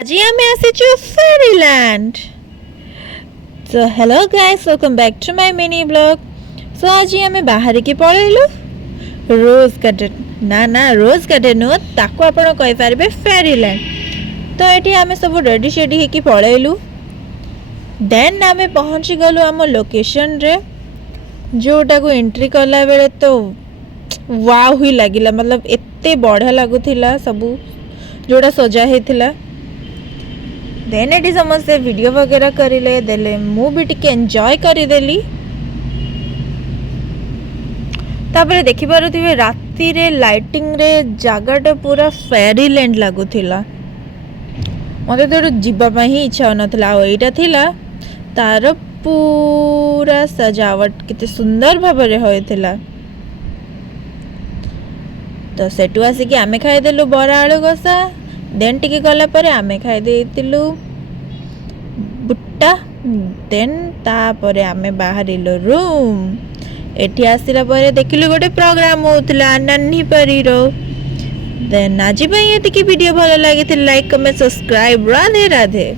আজি আমি আসিছু ফেরিল্যান্ড। So hello guys, welcome back to my mini vlog. So আজি আমি ବାହାରିକି ପଳେଇଲୁ ରୋଜ୍ ଗାର୍ଡେନ। ନା ରୋଜ୍ ଗାର୍ଡେନ ନୁହଁ, ତାକୁ ଆପଣ କହିପାରିବେ ଫେରିଲ୍ୟାଣ୍ଡ। ତ ଏଠି ଆମେ ସବୁ ରେଡି ସେଡି ହେଇକି ପଳେଇଲୁ। ଦେନ୍ ଆମେ ପହଞ୍ଚି ଗଲୁ ଆମ ଲୋକେସନରେ, ଯୋଉଟାକୁ ଏଣ୍ଟ୍ରି କଲା ବେଳେ ତ ୱାଓ ହିଁ ଲାଗିଲା। मतलब ଏତେ ବଢ଼ିଆ ଲାଗୁଥିଲା ସବୁ ଯୋଉଟା ସଜା ହେଇଥିଲା। देन एटी समस्ते वीडियो वगैरह करिले देले मु भी टिके एंजॉय करिदेली। तापर देखि पारुथिबे राती रे लाइटिंग रे जागाटा पूरा फेरीलैंड लागुथिला। मते तो जिबा पई ही इच्छा होनथला। आ एटा थिला तार पूरा सजावट किते सुंदर भाबरे होयथिला। तो सेटु आसी कि आमे खाइ देलु बरा आलू गसा। देन टिके गला परे आमे खाइ देइतिलु बुट्टा। देन तापरे आमे बाहरिलो रूम। एठी आसिला परे देखिलु गोटे प्रोग्राम होतला नन्ही परीरो। देन आजि पई एतिकी वीडियो भलो लागिथिला like comment subscribe. Radhe Radhe.